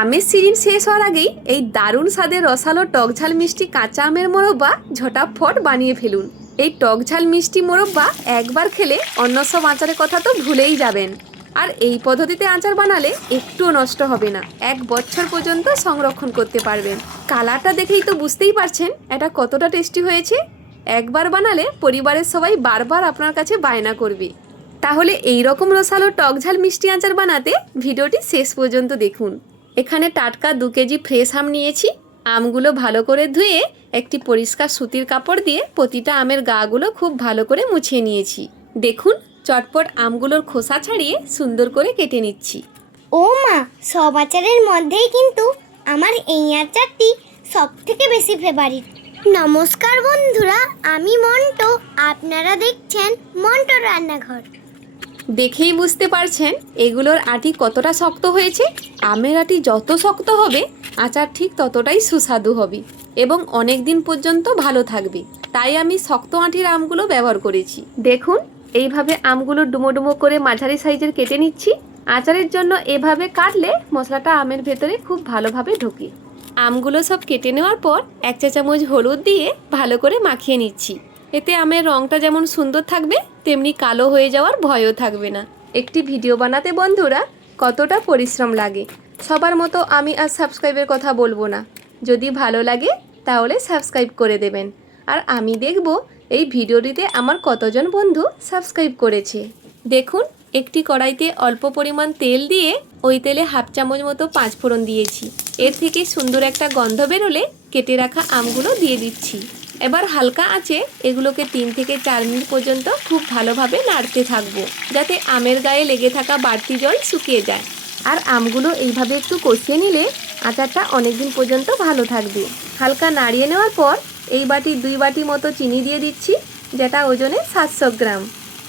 আমের সিজন শেষ হওয়ার আগেই এই দারুণ স্বাদের রসালো টকঝাল মিষ্টি কাঁচা আমের মোরব্বা ঝটাফট বানিয়ে ফেলুন। এই টকঝাল মিষ্টি মোরব্বা একবার খেলে অন্য সব আচারের কথা তো ভুলেই যাবেন। আর এই পদ্ধতিতে আচার বানালে একটুও নষ্ট হবে না, 1 বছর পর্যন্ত সংরক্ষণ করতে পারবেন। কালারটা দেখেই তো বুঝতেই পারছেন এটা কতটা টেস্টি হয়েছে। একবার বানালে পরিবারের সবাই বারবার আপনার কাছে বায়না করবে। তাহলে এই রকম রসালো টকঝাল মিষ্টি আচার বানাতে ভিডিওটি শেষ পর্যন্ত দেখুন। এখানে টাটকা 2 কেজি ফ্রেশ আম নিয়েছি। আমগুলো ভালো করে ধুয়ে একটি পরিষ্কার সুতির কাপড় দিয়ে প্রতিটা আমের গাগুলো খুব ভালো করে মুছিয়ে নিয়েছি। দেখুন চটপট আমগুলোর খোসা ছাড়িয়ে সুন্দর করে কেটে নিচ্ছি। ও মা, সব আচারের মধ্যেই কিন্তু আমার এই আচারটি সবথেকে বেশি ফেভারিট। নমস্কার বন্ধুরা, আমি মন্টো, আপনারা দেখছেন মন্টো রান্নাঘর। দেখেই বুঝতে পারছেন এগুলোর আটি কতটা শক্ত হয়েছে। আমের আটি যত শক্ত হবে আচার ঠিক ততটাই সুস্বাদু হবে এবং অনেক দিন পর্যন্ত ভালো থাকবে। তাই আমি শক্ত আঁটির আমগুলো ব্যবহার করেছি। দেখুন এইভাবে আমগুলো ডুমো ডুমো করে মাঝারি সাইজের কেটে নিচ্ছি। আচারের জন্য এভাবে কাটলে মশলাটা আমের ভেতরে খুব ভালোভাবে ঢোকে। আমগুলো সব কেটে নেওয়ার পর 1 চা চামচ হলুদ দিয়ে ভালো করে মাখিয়ে নিচ্ছি। এতে আমের রঙটা যেমন সুন্দর থাকবে তেমনি কালো হয়ে যাওয়ার ভয়ও থাকবে না। একটি ভিডিও বানাতে বন্ধুরা কতটা পরিশ্রম লাগে। সবার মতো আমি আর সাবস্ক্রাইবের কথা বলবো না। যদি ভালো লাগে তাহলে সাবস্ক্রাইব করে দেবেন। আর আমি দেখব এই ভিডিওটিতে আমার কতজন বন্ধু সাবস্ক্রাইব করেছে। দেখুন একটি কড়াইতে অল্প পরিমাণ তেল দিয়ে ওই তেলে 1/2 চামচ মতো 5 ফোড়ন দিয়েছি। এর থেকে সুন্দর একটা গন্ধ বেরোলে কেটে রাখা আমগুলো দিয়ে দিচ্ছি। এবার হালকা আঁচে এগুলোকে 3 থেকে 4 মিনিট পর্যন্ত খুব ভালোভাবে নাড়তে থাকবো, যাতে আমের গায়ে লেগে থাকা বাড়তি জল শুকিয়ে যায়। আর আমগুলো এইভাবে একটু কষিয়ে নিলে আচারটা অনেক দিন পর্যন্ত ভালো থাকবে। হালকা নাড়িয়ে নেওয়ার পর এই বাটি 2 বাটি মতো চিনি দিয়ে দিচ্ছি, যেটা ওজনে 700 গ্রাম।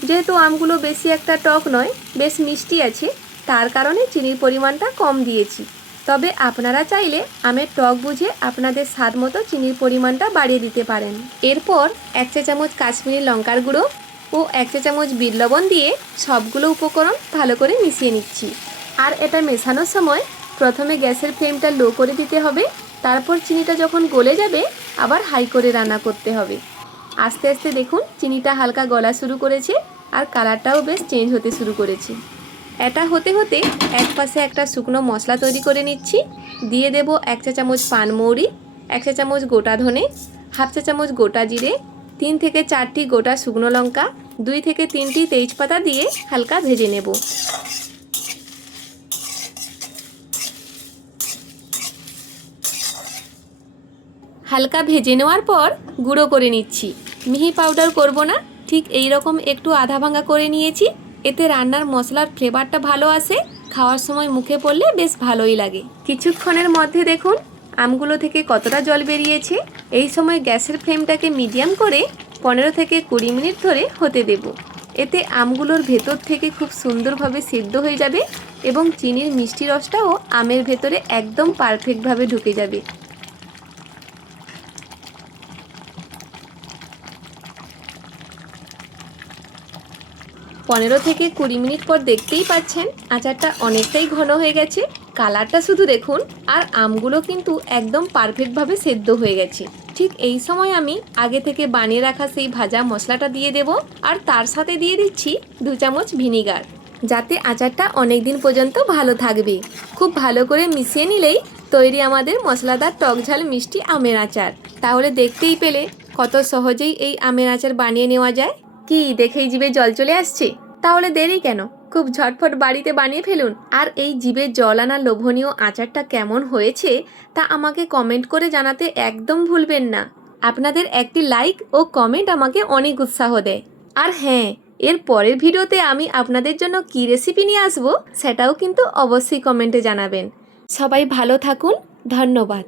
যেহেতু আমগুলো বেশি একটা টক নয়, বেশ মিষ্টি আছে, তার কারণে চিনির পরিমাণটা কম দিয়েছি। তবে আপনারা চাইলে আমের টক বুঝে আপনাদের স্বাদ মতো চিনির পরিমাণটা বাড়িয়ে দিতে পারেন। এরপর 1 চা চামচ কাশ্মীরি লঙ্কার গুঁড়ো ও 1 চা চামচ বিট লবণ দিয়ে সবগুলো উপকরণ ভালো করে মিশিয়ে নিচ্ছি। আর এটা মেশানোর সময় প্রথমে গ্যাসের ফ্লেমটা লো করে দিতে হবে, তারপর চিনিটা যখন গলে যাবে আবার হাই করে রান্না করতে হবে। আস্তে আস্তে দেখুন চিনিটা হালকা গলা শুরু করেছে আর কালারটাও বেশ চেঞ্জ হতে শুরু করেছে। এটা হতে হতে এক পাশে একটা শুকনো মশলা তৈরি করে নিচ্ছি। দিয়ে দেব 1 চা চামচ পানমৌরি, 1 চা চামচ গোটা ধনে, 1/2 চা চামচ গোটা জিরে, 3 থেকে 4টি গোটা শুকনো লঙ্কা, 2 থেকে 3টি তেজপাতা দিয়ে হালকা ভেজে নেব। হালকা ভেজে নেওয়ার পর গুঁড়ো করে নিচ্ছি। মিহি পাউডার করব না, ঠিক এই রকম একটু আধা ভাঙা করে নিয়েছি। এতে রান্নার মশলার ফ্লেভারটা ভালো আসে, খাওয়ার সময় মুখে পড়লে বেশ ভালোই লাগে। কিছুক্ষণের মধ্যে দেখুন আমগুলো থেকে কতটা জল বেরিয়েছে। এই সময় গ্যাসের ফ্লেমটাকে মিডিয়াম করে 15 থেকে 20 মিনিট ধরে হতে দেব। এতে আমগুলোর ভেতর থেকে খুব সুন্দরভাবে সেদ্ধ হয়ে যাবে এবং চিনির মিষ্টি রসটাও আমের ভেতরে একদম পারফেক্টভাবে ঢুকে যাবে। পনেরো থেকে 20 মিনিট পর দেখতেই পাচ্ছেন আচারটা অনেকটাই ঘন হয়ে গেছে। কালারটা শুধু দেখুন, আর আমগুলো কিন্তু একদম পারফেক্টভাবে সেদ্ধ হয়ে গেছে। ঠিক এই সময় আমি আগে থেকে বানিয়ে রাখা সেই ভাজা মশলাটা দিয়ে দেব, আর তার সাথে দিয়ে দিচ্ছি 2 চামচ ভিনিগার, যাতে আচারটা অনেক দিন পর্যন্ত ভালো থাকবে। খুব ভালো করে মিশিয়ে নিলেই তৈরি আমাদের মশলাদার টকঝাল মিষ্টি আমের আচার। তাহলে দেখতেই পেলে কত সহজেই এই আমের আচার বানিয়ে নেওয়া যায়। কি দেখেই জিভে জল চলে আসছে? তাহলে দেরি কেন, খুব ঝটফট বাড়িতে বানিয়ে ফেলুন। আর এই জিভে জল আনা লোভনীয় আচারটা কেমন হয়েছে তা আমাকে কমেন্ট করে জানাতে একদম ভুলবেন না। আপনাদের একটি লাইক ও কমেন্ট আমাকে অনেক উৎসাহ দেয়। আর হ্যাঁ, এর পরের ভিডিওতে আমি আপনাদের জন্য কী রেসিপি নিয়ে আসবো সেটাও কিন্তু অবশ্যই কমেন্টে জানাবেন। সবাই ভালো থাকুন, ধন্যবাদ।